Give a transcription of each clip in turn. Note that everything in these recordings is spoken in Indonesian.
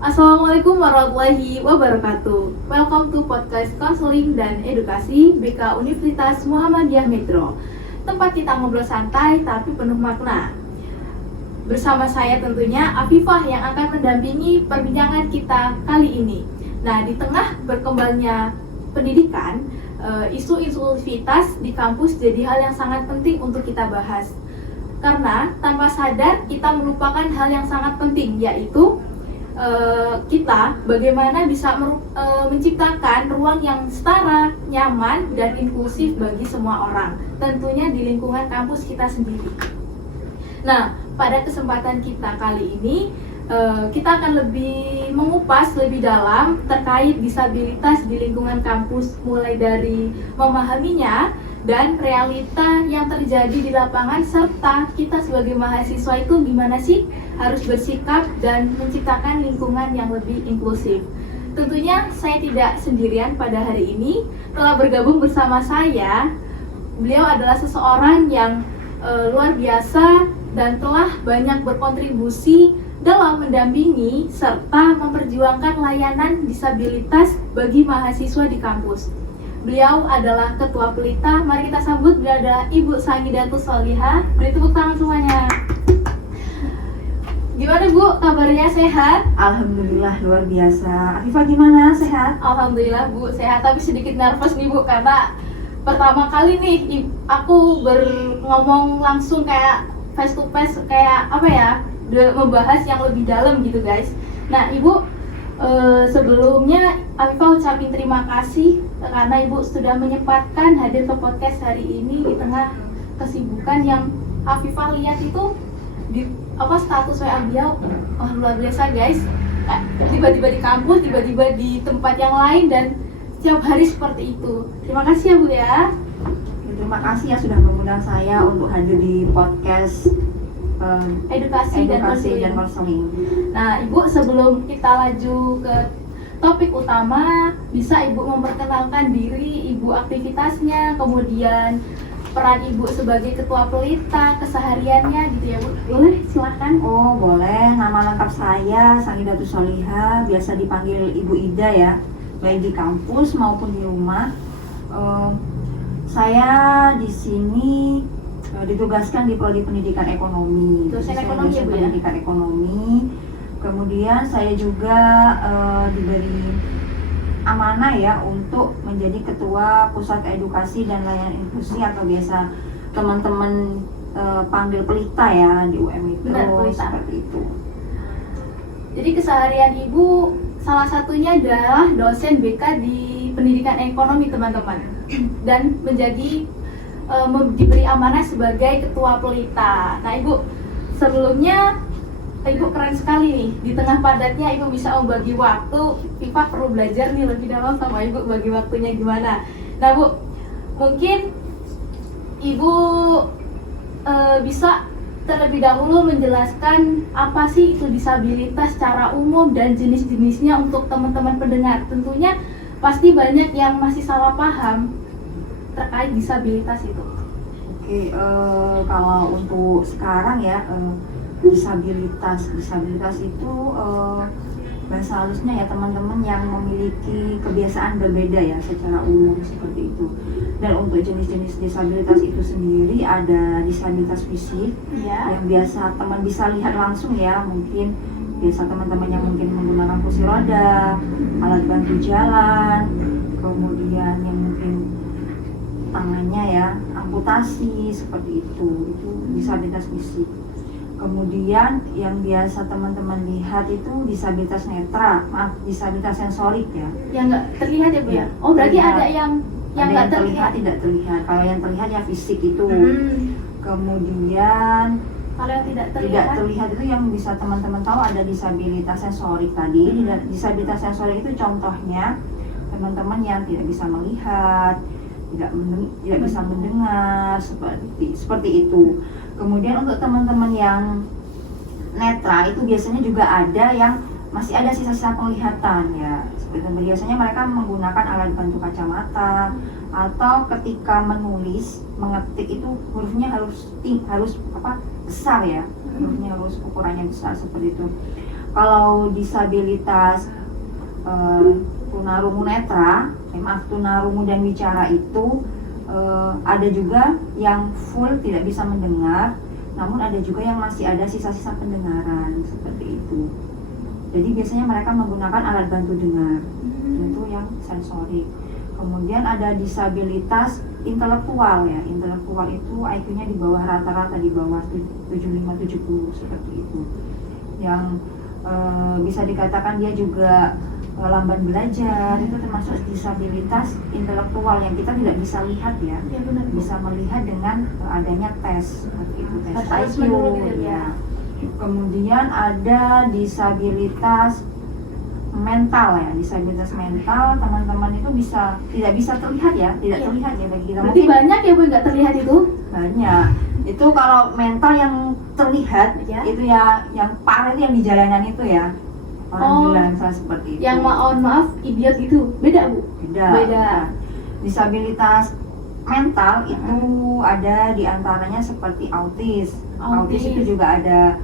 Assalamualaikum warahmatullahi wabarakatuh. Welcome to podcast konseling dan edukasi BK Universitas Muhammadiyah Metro. Tempat kita ngobrol santai tapi penuh makna. Bersama saya tentunya Afifah yang akan mendampingi perbincangan kita kali ini. Nah, di tengah berkembangnya pendidikan, isu inklusivitas di kampus jadi hal yang sangat penting untuk kita bahas. Karena tanpa sadar kita melupakan hal yang sangat penting, yaitu kita bagaimana bisa menciptakan ruang yang setara, nyaman, dan inklusif bagi semua orang, tentunya di lingkungan kampus kita sendiri. Nah, pada kesempatan kita kali ini kita akan lebih mengupas lebih dalam terkait disabilitas di lingkungan kampus, mulai dari memahaminya dan realita yang terjadi di lapangan, serta kita sebagai mahasiswa itu gimana sih harus bersikap dan menciptakan lingkungan yang lebih inklusif. Tentunya saya tidak sendirian pada hari ini, telah bergabung bersama saya. Beliau adalah seseorang yang luar biasa dan telah banyak berkontribusi dalam mendampingi serta memperjuangkan layanan disabilitas bagi mahasiswa di kampus. Beliau adalah Ketua Pelita. Mari kita sambut, beliau adalah Ibu Sahidatus Solihah. Beri tepuk tangan semuanya. Gimana Bu, kabarnya sehat? Alhamdulillah luar biasa. Afifah gimana, sehat? Alhamdulillah Bu, sehat, tapi sedikit nervous nih Bu, karena pertama kali nih aku ngomong langsung kayak face to face, kayak apa ya, membahas yang lebih dalam gitu guys. Nah Ibu, sebelumnya Afifah ucapin terima kasih karena Ibu sudah menyempatkan hadir ke podcast hari ini di tengah kesibukan yang Afifah lihat itu di status WA beliau. Luar biasa guys, tiba-tiba di kampus, tiba-tiba di tempat yang lain, dan setiap hari seperti itu. Terima kasih ya Bu ya. Terima kasih ya sudah mengundang saya untuk hadir di podcast edukasi dan konseling. Nah Ibu, sebelum kita laju ke topik utama, bisa Ibu memperkenalkan diri, Ibu aktivitasnya, kemudian peran Ibu sebagai Ketua Pelita, kesehariannya gitu ya Bu. Boleh, silahkan. Oh boleh, nama lengkap saya Sahidatus Solihah, biasa dipanggil Ibu Ida ya, baik di kampus maupun di rumah. Saya di sini ditugaskan di Prodi Pendidikan Ekonomi. Dosen ekonomi ya Bu ya? Pendidikan Ekonomi. Kemudian saya juga diberi amanah ya untuk menjadi Ketua Pusat Edukasi dan Layanan Inklusi, atau biasa teman-teman panggil Pelita ya di UM itu. Benar, Pelita. Seperti itu. Jadi keseharian Ibu salah satunya adalah dosen BK di Pendidikan Ekonomi teman-teman, dan menjadi diberi amanah sebagai Ketua Pelita. Nah Ibu, sebelumnya Ibu keren sekali nih, di tengah padatnya Ibu bisa membagi waktu. Viva perlu belajar nih lebih dalam sama Ibu bagi waktunya gimana. Nah Bu, mungkin Ibu bisa terlebih dahulu menjelaskan apa sih itu disabilitas secara umum dan jenis-jenisnya untuk teman-teman pendengar. Tentunya pasti banyak yang masih salah paham terkait disabilitas itu. Oke, kalau untuk sekarang ya, disabilitas itu bahasa halusnya ya teman-teman yang memiliki kebiasaan berbeda ya secara umum seperti itu. Dan untuk jenis-jenis disabilitas itu sendiri ada disabilitas fisik ya, yang biasa teman bisa lihat langsung ya, mungkin biasa teman-teman yang mungkin menggunakan kursi roda, alat bantu jalan, kemudian yang mungkin tangannya ya amputasi seperti itu disabilitas fisik. Kemudian yang biasa teman-teman lihat itu disabilitas netra, disabilitas sensorik ya. Yang nggak terlihat ya Bu ya? Oh berarti terlihat. Ada yang nggak terlihat, tidak terlihat. Kalau yang terlihat ya fisik itu. Kemudian kalau yang tidak terlihat itu yang bisa teman-teman tahu ada disabilitas sensorik tadi. Disabilitas sensorik itu contohnya teman-teman yang tidak bisa melihat, tidak bisa mendengar, seperti itu. Kemudian untuk teman-teman yang netra itu biasanya juga ada yang masih ada sisa-sisa penglihatan ya. Seperti itu. Biasanya mereka menggunakan alat bantu kacamata, atau ketika menulis, mengetik itu hurufnya harus besar ya. Hurufnya harus ukurannya besar seperti itu. Kalau disabilitas tunarungu netra, maaf tunarungu dan wicara itu ada juga yang full tidak bisa mendengar, namun ada juga yang masih ada sisa-sisa pendengaran seperti itu. Jadi biasanya mereka menggunakan alat bantu dengar, itu yang sensorik. Kemudian ada disabilitas intelektual ya. Intelektual itu IQ-nya di bawah rata-rata, di bawah 75-70 seperti itu. Yang bisa dikatakan dia juga lamban belajar, itu termasuk disabilitas intelektual yang kita tidak bisa lihat ya. Ya benar. Bisa melihat dengan adanya tes seperti itu, tes IQ gitu ya. Kemudian ada disabilitas mental ya. Disabilitas mental teman-teman itu tidak bisa terlihat ya, tidak Iya. terlihat ya bagi kita. Berarti banyak ya Bu nggak terlihat itu? Banyak. Itu kalau mental yang terlihat Ya. itu ya yang parah itu yang di jalanan itu ya. Orang Oh. bilang seperti itu. Yang maaf idiot itu beda Bu? Beda. Beda. Disabilitas mental itu ada diantaranya seperti autis. Autis itu juga ada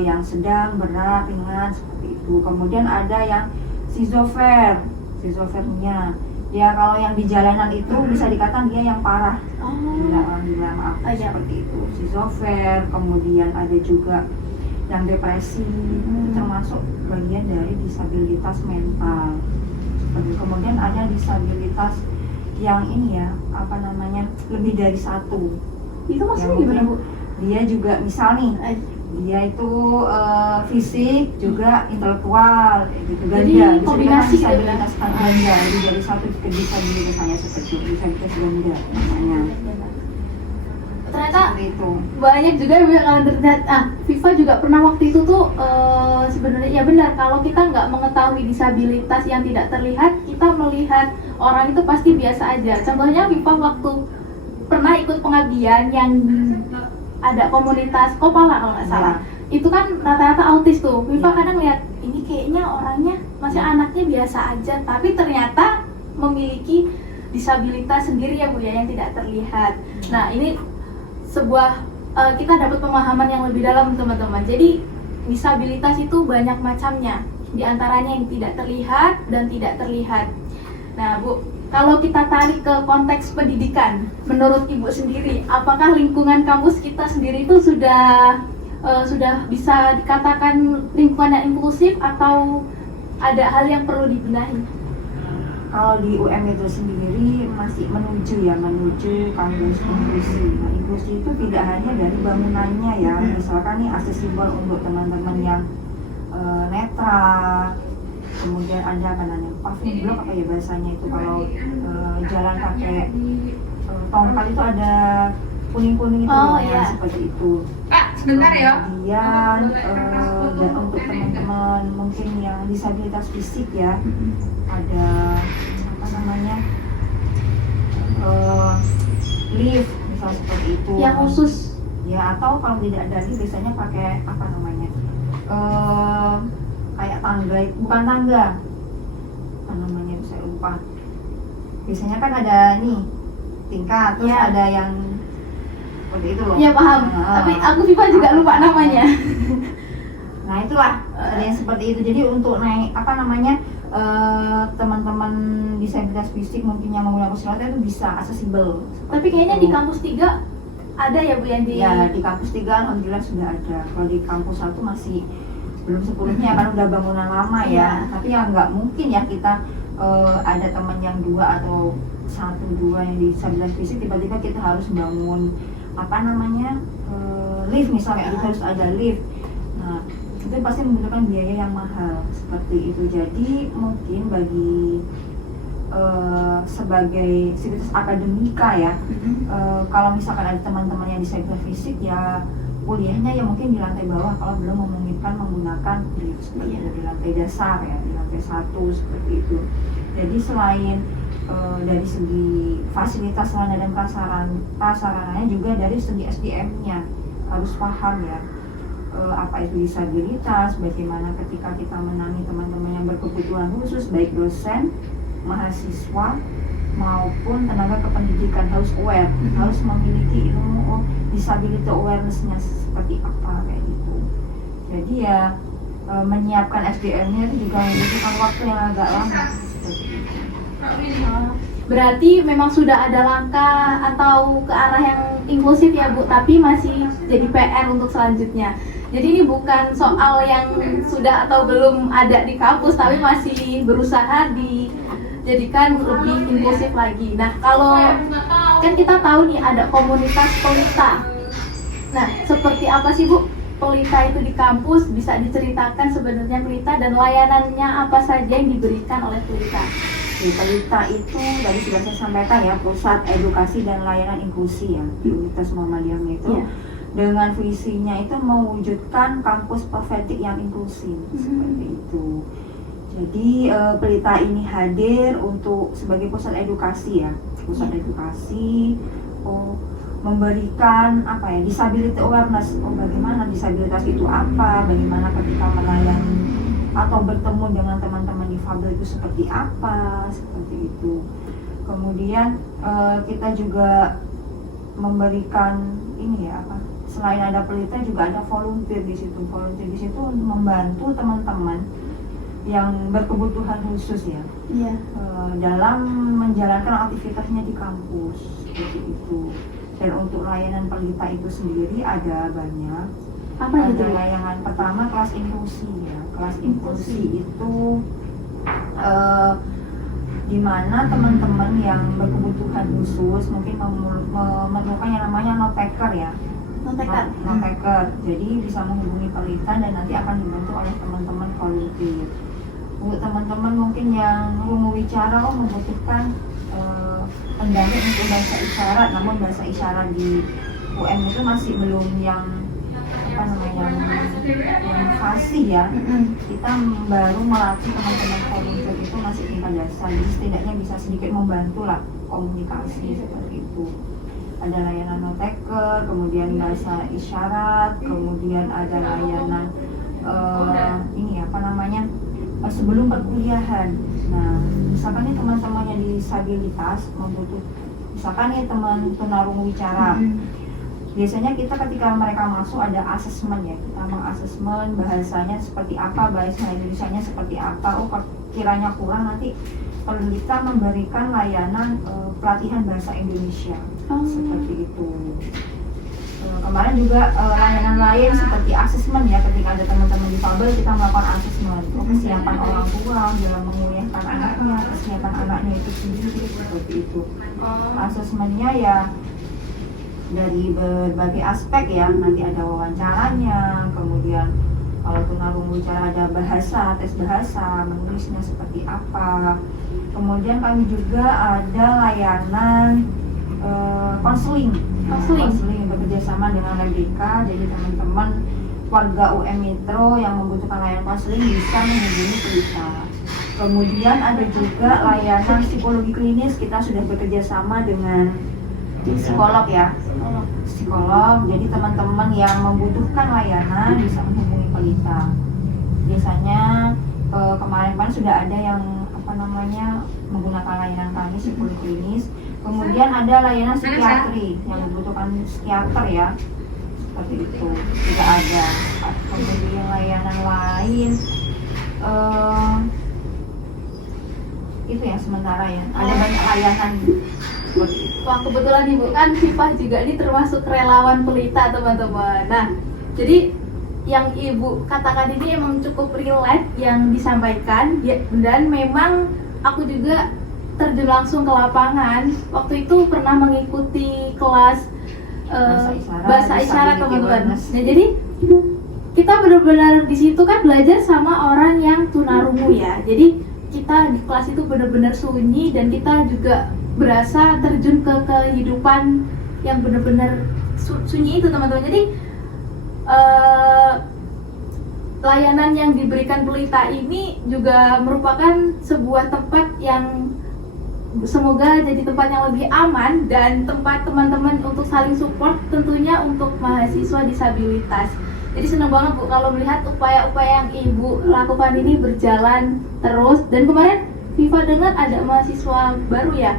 yang sedang, berat, ringan seperti itu. Kemudian ada yang schizofrenia. Ya kalau yang di jalanan itu bisa dikatakan dia yang parah. Bilang autis seperti itu. Schizofren. Kemudian ada juga yang depresi, termasuk bagian dari disabilitas mental. Kemudian ada disabilitas yang ini ya, apa namanya, lebih dari satu. Itu maksudnya Yang gimana Bu? Dia juga misal nih, dia itu fisik juga intelektual kayak gitu, Jadi ganda. kombinasi gitu ya? Disabilitas ganda, lebih dari satu disabilitas misalnya seperti itu, disabilitas ganda namanya. Ternyata Seperti itu. banyak juga Bu yang kalian terlihat. Viva juga pernah waktu itu tuh sebenarnya ya benar, kalau kita nggak mengetahui disabilitas yang tidak terlihat, kita melihat orang itu pasti biasa aja. Contohnya Viva waktu pernah ikut pengabdian yang ada komunitas Kopala kalau nggak salah. Itu kan rata-rata autis tuh. Viva kadang lihat ini kayaknya orangnya masih anaknya biasa aja, tapi ternyata memiliki disabilitas sendiri ya Bu ya yang tidak terlihat. Nah ini sebuah kita dapat pemahaman yang lebih dalam teman-teman. Jadi disabilitas itu banyak macamnya, di antaranya yang tidak terlihat dan tidak terlihat. Nah Bu, kalau kita tarik ke konteks pendidikan, menurut Ibu sendiri, apakah lingkungan kampus kita sendiri itu sudah bisa dikatakan lingkungan yang inklusif atau ada hal yang perlu dibenahi? Kalau di UM itu sendiri masih menuju kampus inklusi. Nah, inklusi itu tidak hanya dari bangunannya ya, misalkan nih aksesibel untuk teman-teman yang netra, kemudian ada apa namanya paving block apa ya bahasanya itu, kalau jalan pakai tongkat itu ada kuning-kuning itu seperti itu. Sebentar ya. Kemudian dan untuk teman-teman mungkin yang disabilitas fisik ya, ada apa namanya lift misalnya seperti itu. Yang khusus Ya, atau kalau tidak ada lift biasanya pakai apa namanya kayak tangga, bukan tangga, apa namanya saya lupa. Biasanya kan ada nih tingkat, terus ada yang seperti itu loh. Ya paham, tapi aku Viva juga lupa namanya. Nah itulah ada yang seperti itu. Jadi untuk naik apa namanya teman-teman disabilitas fisik mungkin yang menggunakan kursi roda itu bisa aksesibel. Tapi kayaknya di kampus 3 ada ya Bu yang di... Ya di kampus 3 alhamdulillah sudah ada. Kalau di kampus 1 masih belum sepenuhnya kan udah bangunan lama ya. Tapi ya nggak mungkin ya kita ada teman yang 2 atau 1-2 yang disabilitas fisik tiba-tiba kita harus bangun apa namanya lift misalnya, itu harus ada lift. Nah itu pasti membutuhkan biaya yang mahal seperti itu. Jadi mungkin bagi sebagai sivitas akademika ya, kalau misalkan ada teman-teman yang disabilitas fisik ya kuliahnya ya mungkin di lantai bawah kalau belum memungkinkan menggunakan lift seperti itu, di lantai dasar ya, di lantai 1 seperti itu. Jadi selain dari segi fasilitas sarana dan prasarananya juga dari segi SDM-nya harus paham ya apa itu disabilitas, bagaimana ketika kita menangani teman-teman yang berkebutuhan khusus, baik dosen, mahasiswa maupun tenaga kependidikan harus aware, harus memiliki ilmu disability awareness-nya seperti apa kayak gitu. Jadi ya menyiapkan SDM-nya itu juga membutuhkan waktu yang agak lama. Berarti memang sudah ada langkah atau ke arah yang inklusif ya Bu, tapi masih jadi PR untuk selanjutnya. Jadi ini bukan soal yang sudah atau belum ada di kampus, tapi masih berusaha dijadikan lebih inklusif lagi. Nah, kalau kan kita tahu nih ada komunitas pelita. Nah, seperti apa sih Bu pelita itu di kampus? Bisa diceritakan sebenarnya pelita dan layanannya apa saja yang diberikan oleh pelita? Pelita itu tadi sudah saya sampaikan ya, Pusat Edukasi dan Layanan Inklusi ya, Universitas Muhammadiyah Metro. Iya. Dengan visinya itu mewujudkan kampus perfedik yang inklusif seperti itu. Jadi pelita ini hadir untuk sebagai pusat edukasi ya, pusat edukasi, memberikan apa ya, disability awareness. Bagaimana disabilitas itu apa, bagaimana ketika melayani atau bertemu dengan teman-teman difabel itu seperti apa, seperti itu. Kemudian kita juga memberikan ini ya apa, selain ada pelita juga ada volunteer di situ. Volunteer di situ untuk membantu teman-teman yang berkebutuhan khusus ya, dalam menjalankan aktivitasnya di kampus seperti itu. Dan untuk layanan pelita itu sendiri ada banyak. Apa itu? Ada layanan pertama kelas inklusi ya. Kelas inklusi itu di mana teman-teman yang berkebutuhan khusus mungkin memerlukan yang namanya note taker ya. Note taker. Jadi bisa menghubungi pelita dan nanti akan dibantu oleh teman-teman volunteer. Untuk teman-teman mungkin yang lungu wicara membutuhkan pendamping untuk bahasa isyarat, namun bahasa isyarat di UM itu masih belum yang apa namanya yang fasih ya. Kita baru melatih teman-teman volunteer itu masih tingkat dasar, jadi setidaknya bisa sedikit membantu lah komunikasi seperti itu. Ada layanan note taker, kemudian bahasa isyarat, kemudian ada layanan ini apa namanya sebelum perkuliahan. Nah, misalkan nih teman-teman yang disabilitas misalkan nih teman tunarungu wicara. Biasanya kita ketika mereka masuk ada asesmen ya, kita mengasesmen bahasanya seperti apa, bahasa Indonesianya seperti apa. Kiranya kurang nanti kita memberikan layanan pelatihan bahasa Indonesia seperti itu. Kemarin juga layanan lain seperti asesmen ya, ketika ada teman-teman difabel kita melakukan asesmen kesiapan orang tua dalam menguliahkan anaknya, kesiapan anaknya itu sendiri seperti itu. Asesmennya ya dari berbagai aspek ya, nanti ada wawancaranya, kemudian kalau tunarungu bicara ada bahasa, tes bahasa, menulisnya seperti apa. Kemudian kami juga ada layanan konseling bekerja sama dengan LDK. Jadi teman-teman warga UM Metro yang membutuhkan layanan konseling bisa menghubungi pelita. Kemudian ada juga layanan psikologi klinis, kita sudah bekerja sama dengan psikolog ya, psikolog. Jadi teman-teman yang membutuhkan layanan bisa menghubungi pelita. Biasanya kemarin sudah ada yang apa namanya menggunakan layanan kami psikologi klinis. Kemudian ada layanan psikiatri yang membutuhkan psikiater ya, seperti itu juga ada. Kemudian layanan lain itu yang sementara ya, ada banyak layanan. Wah, kebetulan Ibu kan Viva juga ini termasuk relawan pelita teman-teman. Nah, jadi yang Ibu katakan ini emang cukup relate yang disampaikan dan memang aku juga terjun langsung ke lapangan. Waktu itu pernah mengikuti kelas bahasa isyarat teman-teman. Nah, jadi kita benar-benar di situ kan belajar sama orang yang tunarungu ya. Jadi kita di kelas itu benar-benar sunyi dan kita juga berasa terjun ke kehidupan yang benar-benar sunyi itu teman-teman. Jadi layanan yang diberikan pelita ini juga merupakan sebuah tempat yang semoga jadi tempat yang lebih aman dan tempat teman-teman untuk saling support tentunya untuk mahasiswa disabilitas. Jadi senang banget Bu kalau melihat upaya-upaya yang Ibu lakukan ini berjalan terus. Dan kemarin Viva dengar ada mahasiswa baru ya?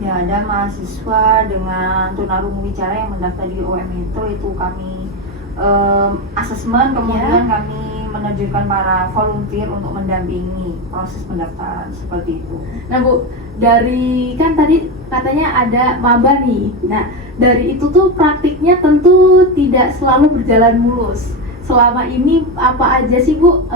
Ya, ada mahasiswa dengan tunarungu bicara yang mendaftar di UM Metro, itu kami asesmen, kemudian kami menerjunkan para volunteer untuk mendampingi proses pendaftaran seperti itu. Nah Bu, dari kan tadi katanya ada maba nih. Nah, dari itu tuh praktiknya tentu tidak selalu berjalan mulus. Selama ini apa aja sih Bu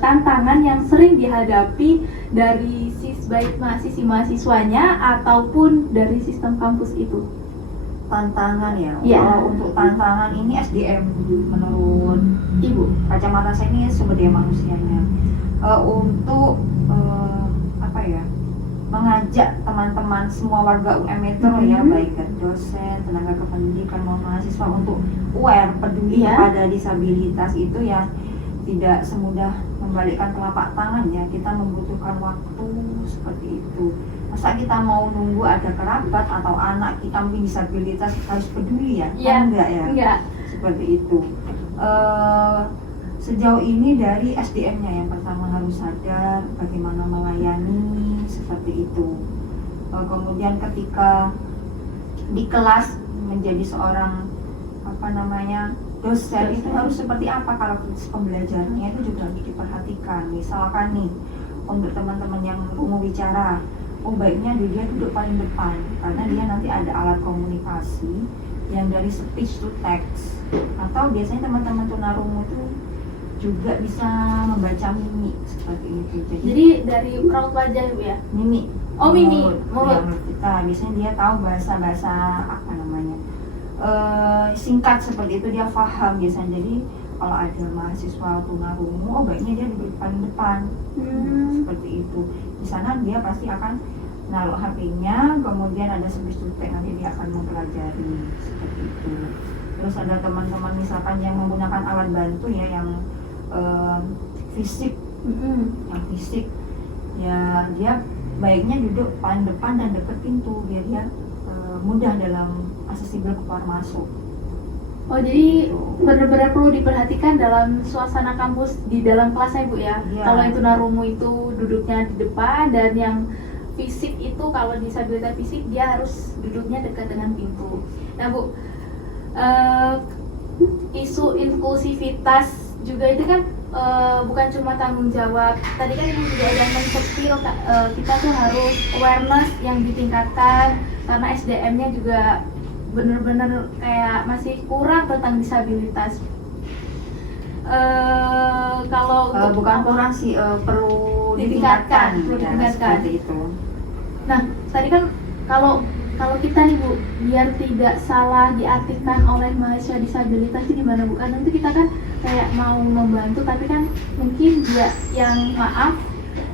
tantangan yang sering dihadapi dari baik mahasiswanya ataupun dari sistem kampus itu? Tantangan ya. Iya. Kalau untuk tantangan ini SDM menurut Ibu. kacamata saya ini sumber daya manusianya. Untuk apa ya? Mengajak teman-teman semua warga UM Metro ya, baik dosen, tenaga kependidikan maupun mahasiswa untuk aware, peduli pada disabilitas itu yang tidak semudah membalikkan telapak tangan ya. Kita membutuhkan waktu seperti itu. Masa kita mau nunggu ada kerabat atau anak kita mungkin disabilitas harus peduli ya? Enggak ya? Enggak. Seperti itu. Sejauh ini dari SDM-nya yang pertama harus sadar bagaimana melayani seperti itu. Kemudian ketika di kelas menjadi seorang dosen itu harus seperti apa karakteristik pembelajarannya itu juga harus diperhatikan. Misalkan nih untuk teman-teman yang umum bicara, baiknya dia duduk paling depan karena dia nanti ada alat komunikasi yang dari speech to text, atau biasanya teman-teman tunarungu itu juga bisa membaca mimik seperti itu. Jadi dari raut wajah Bu ya? Mimik. Oh, mimik. Mulut kita biasanya dia tahu bahasa singkat seperti itu, dia paham biasanya. Jadi kalau ada mahasiswa tunarungu, baiknya dia duduk paling depan. Seperti itu. Di sana dia pasti akan naruh HP-nya, kemudian ada speech to text, nanti dia akan mempelajari seperti itu. Terus ada teman-teman misalkan yang menggunakan alat bantu ya, yang fisik, ya dia baiknya duduk paling depan dan dekat pintu biar dia mudah dalam aksesibel keluar masuk. Oh, jadi benar-benar perlu diperhatikan dalam suasana kampus di dalam kelasnya Bu ya. Kalau itu tunarungu itu duduknya di depan, dan yang fisik itu kalau disabilitas fisik dia harus duduknya dekat dengan pintu. Nah Bu, isu inklusivitas juga itu kan bukan cuma tanggung jawab. Tadi kan Ibu juga ada mencetil kita tuh harus awareness yang ditingkatkan karena SDM-nya juga benar-benar kayak masih kurang tentang disabilitas. Kalau bukan kurang sih, perlu ditingkatkan. Seperti itu. Nah, tadi kan kalau kita nih Bu, biar tidak salah diartikan oleh mahasiswa disabilitas itu gimana Bu? Karena nanti kita kan kayak mau membantu tapi kan mungkin dia yang maaf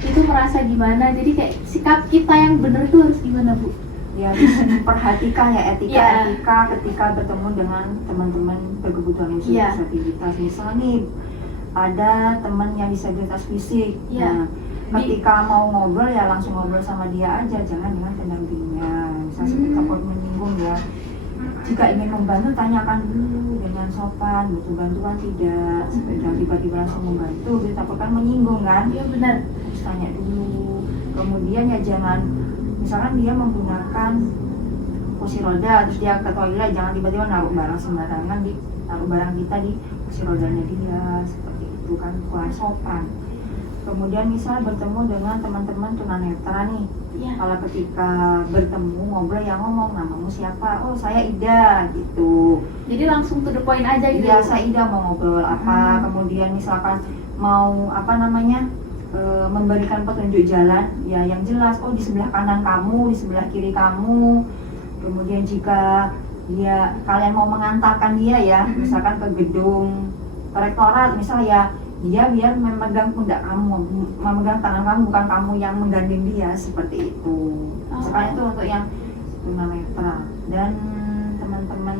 itu merasa gimana, jadi kayak sikap kita yang benar tuh harus gimana Bu? Ya, diperhatikan ya etika ketika bertemu dengan teman-teman berkebutuhan khusus disabilitas. Misalnya nih ada teman yang disabilitas fisik, nah ketika mau ngobrol ya langsung ngobrol sama dia aja, jangan dengan pendampingnya. Misalnya kita perlu menyinggung ya, jika ingin membantu tanyakan dulu dengan sopan, butuh bantuan tidak, jangan tiba-tiba langsung membantu, kita kan menyinggung kan? Iya benar, harus tanya dulu. Kemudian ya jangan, misalkan dia menggunakan kursi roda terus dia ke toilet, jangan tiba-tiba naruh barang sembarangan, taruh barang kita di kursi rodanya dia, seperti itu kan kurang sopan. Kemudian misal bertemu dengan teman-teman tunanetra nih, kalau ketika bertemu ngobrol ya ngomong, namamu siapa? Oh saya Ida gitu. Jadi langsung to the point aja gitu. Iya, saya Ida, mau ngobrol apa? Kemudian misalkan mau memberikan petunjuk jalan ya yang jelas, di sebelah kanan kamu, di sebelah kiri kamu. Kemudian jika kalian mau mengantarkan dia ya, misalkan ke gedung rektorat misal ya, dia biar memegang pundak kamu, memegang tangan kamu, bukan kamu yang menggandeng dia, seperti itu. Misalkan itu untuk yang tunanetra. Dan teman-teman,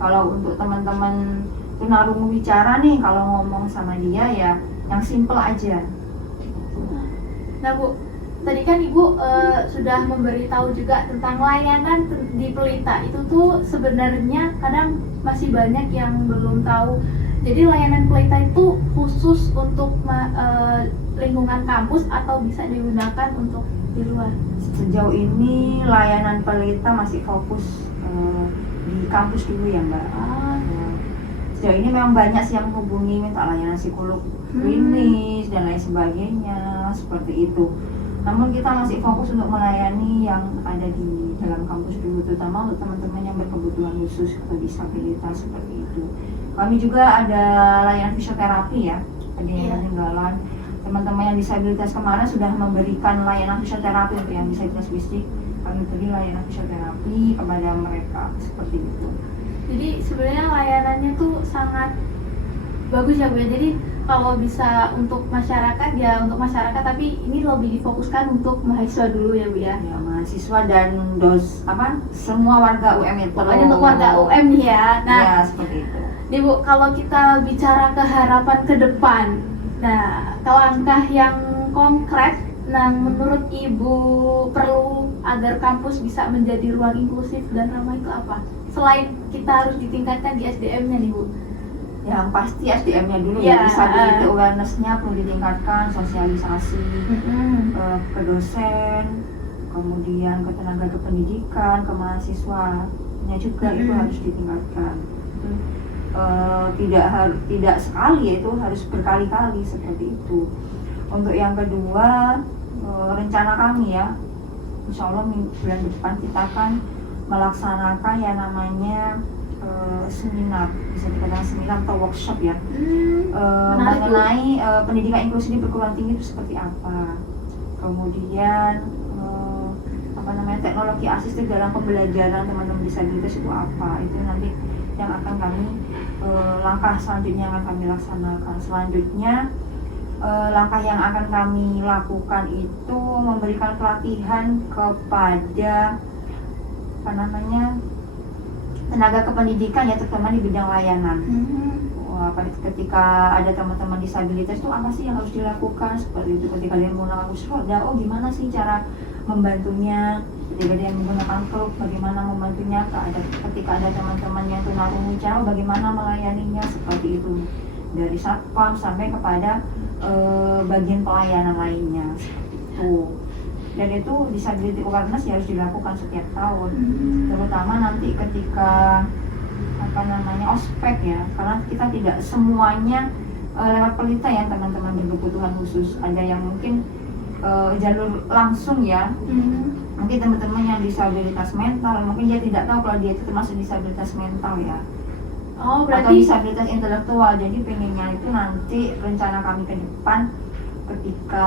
kalau untuk teman-teman tunarungu bicara nih, kalau ngomong sama dia ya yang simple aja. Nah Bu, tadi kan Ibu sudah memberitahu juga tentang layanan di Pelita. Itu tuh sebenarnya kadang masih banyak yang belum tahu. Jadi layanan Pelita itu khusus untuk lingkungan kampus atau bisa digunakan untuk di luar? Sejauh ini layanan Pelita masih fokus di kampus dulu ya Mbak. sejauh ini memang banyak sih yang menghubungi minta layanan psikolog klinis dan lain sebagainya seperti itu. Namun kita masih fokus untuk melayani yang ada di dalam kampus dulu, terutama untuk teman-teman yang berkebutuhan khusus atau disabilitas seperti itu. Kami juga ada layanan fisioterapi ya, ada yang ketinggalan. Teman-teman yang disabilitas kemarin sudah memberikan layanan fisioterapi untuk yang disabilitas fisik. Kami beri layanan fisioterapi kepada mereka seperti itu. Jadi sebenarnya layanannya tuh sangat bagus ya Bu ya. Jadi kalau bisa untuk masyarakat ya untuk masyarakat, tapi ini lebih difokuskan untuk mahasiswa dulu ya Bu ya. Ya, mahasiswa dan semua warga UM itu. Pokoknya untuk warga UM nih ya. Nah, ya, seperti itu. nih Bu, kalau kita bicara ke harapan ke depan, nah langkah yang konkret, nah menurut Ibu perlu agar kampus bisa menjadi ruang inklusif dan ramah itu apa? Selain kita harus ditingkatkan di SDM-nya nih Bu. Yang pasti SDM-nya dulu Ya, ya, disability awareness-nya perlu ditingkatkan, sosialisasi ke dosen, kemudian ke tenaga kependidikan, ke mahasiswanya juga itu harus ditingkatkan. Tidak sekali ya, itu harus berkali-kali seperti itu. Untuk yang kedua, rencana kami ya, insya Allah bulan depan kita akan melaksanakan yang namanya seminar, bisa dikatakan seminar atau workshop ya, mengenai pendidikan inklusi di perguruan tinggi itu seperti apa. Kemudian teknologi asistif dalam pembelajaran teman-teman disabilitas itu apa, itu nanti yang akan kami langkah selanjutnya yang akan kami laksanakan. Selanjutnya langkah yang akan kami lakukan itu memberikan pelatihan kepada tenaga kependidikan ya, terutama di bidang layanan. Ketika ada teman-teman disabilitas itu apa sih yang harus dilakukan seperti itu. Ketika dia menggunakan kursi roda, gimana sih cara membantunya. Ketika dia menggunakan truk, bagaimana membantunya. Ketika ada teman-teman yang tunarungu, bagaimana melayaninya seperti itu. Dari satpam sampai kepada bagian pelayanan lainnya seperti itu. Dan itu disability awareness ya harus dilakukan setiap tahun, terutama nanti ketika ospek ya, karena kita tidak semuanya lewat pelita ya teman-teman berkebutuhan khusus. Ada yang mungkin jalur langsung ya, mungkin teman-teman yang disabilitas mental, mungkin dia tidak tahu kalau dia itu termasuk disabilitas mental ya. Oh, berarti atau disabilitas intelektual. Jadi pengennya itu nanti rencana kami ke depan ketika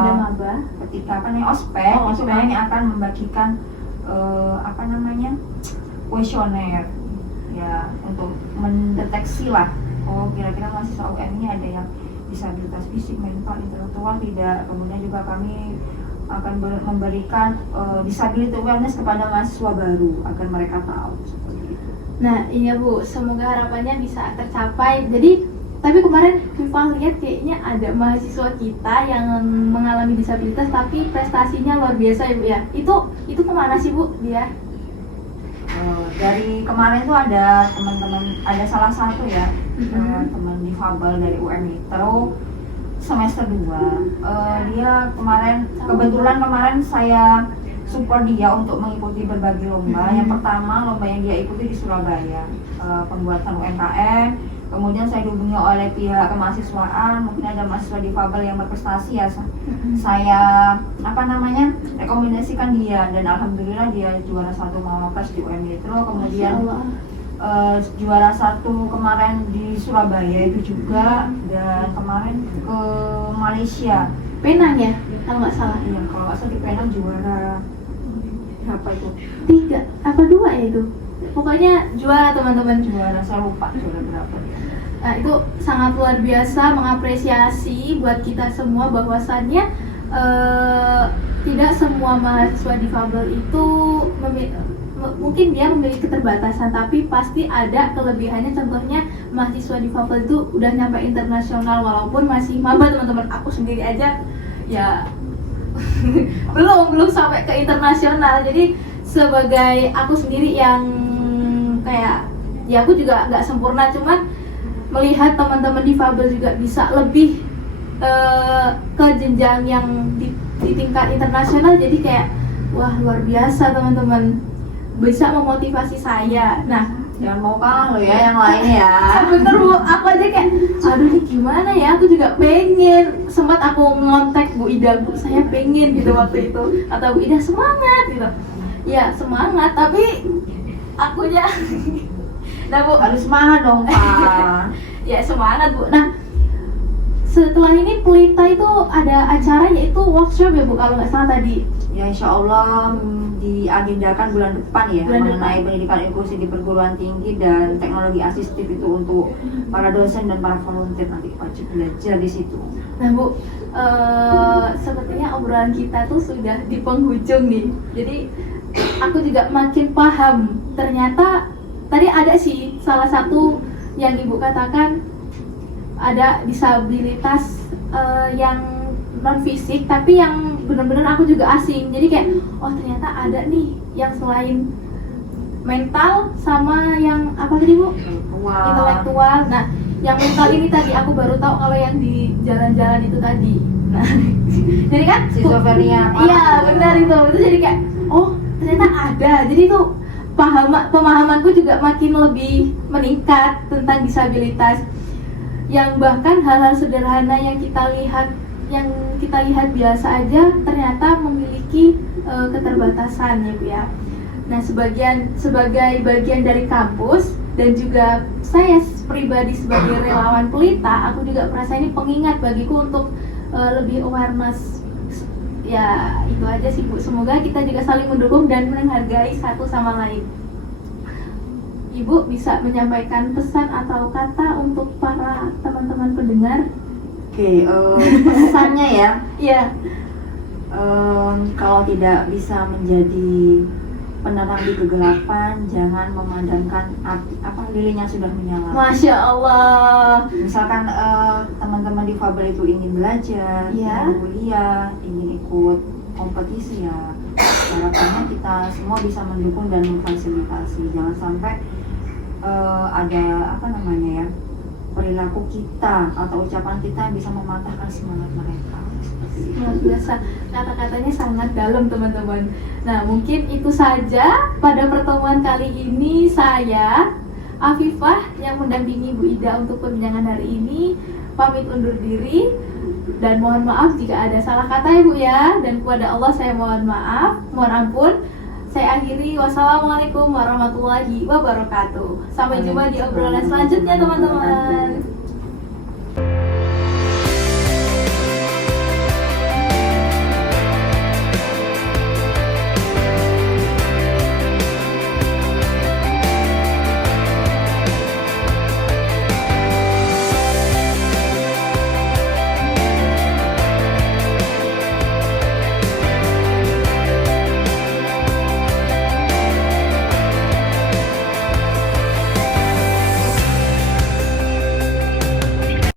ada maba, ketika ospek, itu kami akan membagikan kuesioner ya, untuk mendeteksi lah, kira-kira mahasiswa UM ini ada yang disabilitas fisik, mental, intelektual tidak. Kemudian juga kami akan memberikan disability awareness kepada mahasiswa baru agar mereka tahu seperti itu. Nah iya Bu, semoga harapannya bisa tercapai. Jadi tapi kemarin Viva lihat kayaknya ada mahasiswa kita yang mengalami disabilitas tapi prestasinya luar biasa ya Bu ya. Itu kemana sih Bu dia? Dari kemarin tuh ada teman-teman, ada salah satu ya teman difabel dari UM Metro semester 2. Dia kebetulan kemarin saya support dia untuk mengikuti berbagai lomba. Yang pertama lomba yang dia ikuti di Surabaya, pembuatan UMKM. Kemudian saya dihubungi oleh pihak kemahasiswaan, mungkin ada mahasiswa difabel yang berprestasi ya. Saya rekomendasikan dia, dan alhamdulillah dia juara 1 Mawapres di UM Metro. Kemudian juara 1 kemarin di Surabaya itu juga, dan kemarin ke Malaysia. Penang ya, kalau nggak salah. Iya, kalau nggak salah di Penang juara berapa itu? 3 apa 2 ya itu? Pokoknya juara teman-teman. Juara, saya lupa juara berapa dia. Nah itu sangat luar biasa, mengapresiasi buat kita semua bahwasannya tidak semua mahasiswa difabel itu mungkin dia memiliki keterbatasan, tapi pasti ada kelebihannya. Contohnya mahasiswa difabel itu udah nyampe internasional walaupun masih maba teman-teman. Aku sendiri aja ya belum sampai ke internasional. Jadi sebagai aku sendiri yang kayak ya aku juga nggak sempurna, cuman melihat teman-teman difabel juga bisa lebih ke jenjang yang di tingkat internasional, jadi kayak wah luar biasa teman-teman, bisa memotivasi saya. Nah Jangan mau kalah loh ya yang lain ya. Bener Bu, aku aja kayak aduh ini gimana ya, aku juga pengen. Sempat aku ngontek Bu Ida, Bu saya pengen gitu waktu itu. Atau Bu Ida semangat gitu. Ya semangat, tapi akunya nah Bu, Harus semangat dong Pak. ya semangat Bu. Nah setelah ini Pelita itu ada acara yaitu workshop ya Bu kalau nggak salah tadi. Ya insya Allah diagendakan bulan depan ya, Bulan mengenai pendidikan inklusi di perguruan tinggi dan teknologi asistif itu untuk para dosen dan para volunteer nanti wajib belajar di situ. Nah Bu, sepertinya obrolan kita tuh sudah di penghujung nih. Jadi aku juga makin paham. Ternyata tadi ada sih salah satu yang Ibu katakan ada disabilitas yang non fisik, tapi yang benar-benar aku juga asing. Jadi kayak oh ternyata ada nih yang selain mental sama yang apa tadi Bu? Wah. Intelektual. Nah, yang mental ini tadi aku baru tahu kalau yang di jalan-jalan itu tadi. Nah, jadi kan Schizophrenia. iya benar itu jadi kayak oh ternyata ada. Jadi itu pemahamanku juga makin lebih meningkat tentang disabilitas, yang bahkan hal-hal sederhana yang kita lihat biasa aja ternyata memiliki keterbatasan ya Bu ya. Nah sebagai bagian dari kampus dan juga saya pribadi sebagai relawan Pelita, aku juga merasa ini pengingat bagiku untuk lebih awareness. Ya itu aja sih Bu, semoga kita juga saling mendukung dan menghargai satu sama lain. Ibu bisa menyampaikan pesan atau kata untuk para teman-teman pendengar? Oke, pesannya ya. Iya. Kalau tidak bisa menjadi penerang di kegelapan, jangan memandangkan api lilin yang sudah menyala. Masya Allah. Misalkan teman-teman difabel itu ingin belajar, Ya. ingin kuliah, ingin ikut kompetisi ya, harapannya kita semua bisa mendukung dan memfasilitasi. Jangan sampai ada perilaku kita atau ucapan kita yang bisa mematahkan semangat mereka. Luar biasa, kata-katanya sangat dalam teman-teman. Nah mungkin itu saja pada pertemuan kali ini. Saya Afifah yang mendampingi Bu Ida untuk perbincangan hari ini pamit undur diri dan mohon maaf jika ada salah kata ya Bu ya, dan kepada Allah saya mohon maaf, mohon ampun. Saya akhiri, wassalamualaikum warahmatullahi wabarakatuh. Sampai jumpa di obrolan selanjutnya teman-teman.